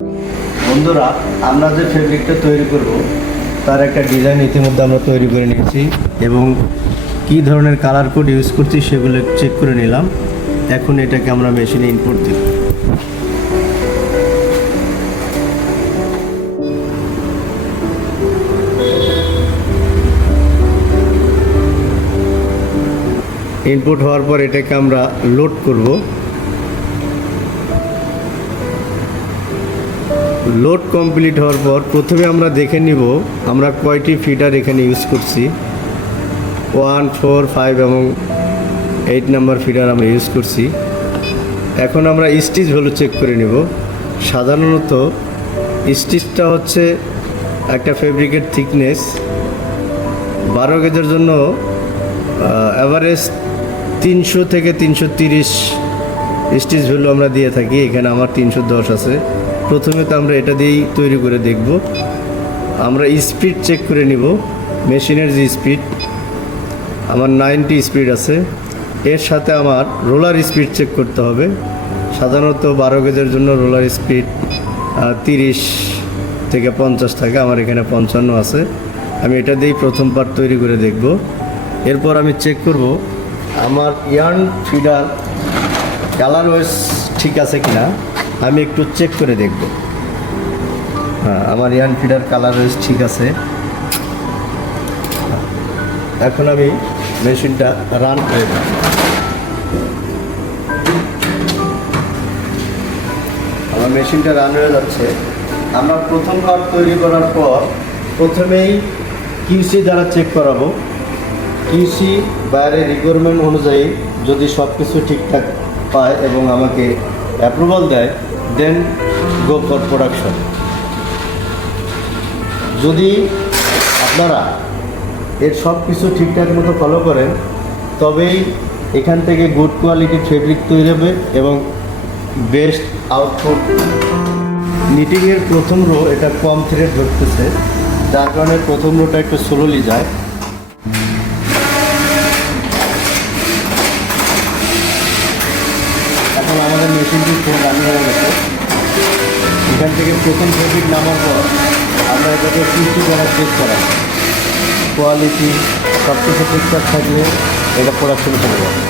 বন্ধুরা, আমরা যে ফেব্রিকটা তৈরি করব তার একটা ডিজাইন ইতিমধ্যে আমরা তৈরি করে নিয়েছি এবং কী ধরনের কালার কোড ইউজ করছি সেগুলো চেক করে নিলাম। এখন এটাকে আমরা মেশিনে ইনপুট দেব। ইনপুট হওয়ার পর এটাকে আমরা লোড করব। লোড কমপ্লিট হওয়ার পর প্রথমে আমরা দেখে নিব আমরা কয়টি ফিডার এখানে ইউজ করছি। 1, 4, 5 এবং 8 নাম্বার ফিডার আমরা ইউজ করছি। এখন আমরা স্টিচ ভ্যালু চেক করে নিব। সাধারণত স্টিচটা হচ্ছে একটা ফেব্রিকের থিকনেস 12 গেজের জন্য অ্যাভারেজ 300 থেকে 330 স্টিচ ভ্যালু আমরা দিয়ে থাকি। এখানে আমার 310 আছে। প্রথমে তো আমরা এটা দিয়েই তৈরি করে দেখব। আমরা স্পিড চেক করে নিব। মেশিনের যে স্পিড আমার 90 স্পিড আছে, এর সাথে আমার রোলার স্পিড চেক করতে হবে। সাধারণত 12 গেজের জন্য রোলার স্পিড 30 থেকে 50 থাকে, আমার এখানে 55 আছে। আমি এটা দিয়েই প্রথম পার্ট তৈরি করে দেখব। এরপর আমি চেক করব আমার ইয়ার্ন ফিডার কালার ওয়াইজ ঠিক আছে কিনা, আমি একটু চেক করে দেখব। হ্যাঁ, আমার ইয়ার্ন ফিডার কালার ওয়াইজ ঠিক আছে। এখন আমি মেশিনটা রান করে দেব। আমার মেশিনটা রান হয়ে যাচ্ছে। আমরা প্রথম পার্ট তৈরি করার পর প্রথমেই কিউসি দ্বারা চেক করাবো। কিউসি বাইরের রিকোয়ারমেন্ট অনুযায়ী যদি সব কিছু ঠিকঠাক পায় এবং আমাকে অ্যাপ্রুভাল দেয়, দেন গো ফর প্রোডাকশন। যদি আপনারা এর সব কিছু ঠিকঠাক মতো ফলো করেন তবেই এখান থেকে গুড কোয়ালিটির ফেব্রিক তৈরি হবে এবং বেস্ট আউটপুট। নিটিংয়ের প্রথম রো এটা কম থ্রেড ধরতেছে, যার কারণে প্রথম রোটা একটু স্লোলি যায়। এখন আমাদের মেশিনটি পুরো রান হয়ে গেছে। এখান থেকে প্রথম ফেব্রিক নামার পর আমরা এটাকে কিউসি দ্বারা চেক করাই। কোয়ালিটি সব কিছু ঠিকঠাক থাকলে এটা প্রোডাকশন করে যাবে।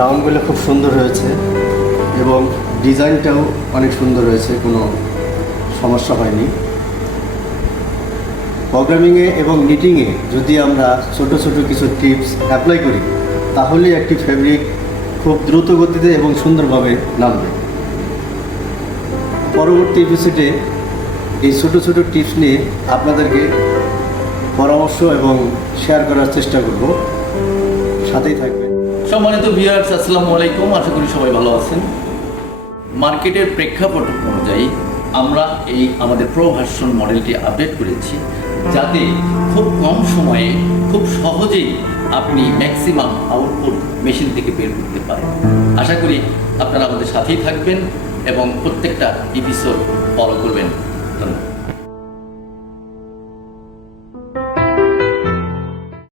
ডাউনগুলো খুব সুন্দর হয়েছে এবং ডিজাইনটাও অনেক সুন্দর হয়েছে, কোনো সমস্যা হয়নি। প্রোগ্রামিংয়ে এবং নিটিংয়ে যদি আমরা ছোট ছোট কিছু টিপস অ্যাপ্লাই করি তাহলে একটি ফেব্রিক খুব দ্রুত গতিতে এবং সুন্দরভাবে নামবে। পরবর্তী এপিসোডে এই ছোট ছোট টিপস নিয়ে আপনাদেরকে পরামর্শ এবং শেয়ার করার চেষ্টা করব। সাথেই থাকবেন। সম্মানিত ভিউয়ার্স, আসসালামু আলাইকুম। আশা করি সবাই ভালো আছেন। মার্কেটের প্রেক্ষাপট অনুযায়ী আমরা এই আমাদের প্রো ভার্সন মডেলটি আপডেট করেছি, যাতে খুব কম সময়ে খুব সহজেই আপনি ম্যাক্সিমাম আউটপুট মেশিন থেকে বের করতে পারেন। আশা করি আপনারা আমাদের সাথেই থাকবেন এবং প্রত্যেকটা এপিসোড ফলো করবেন। ধন্যবাদ।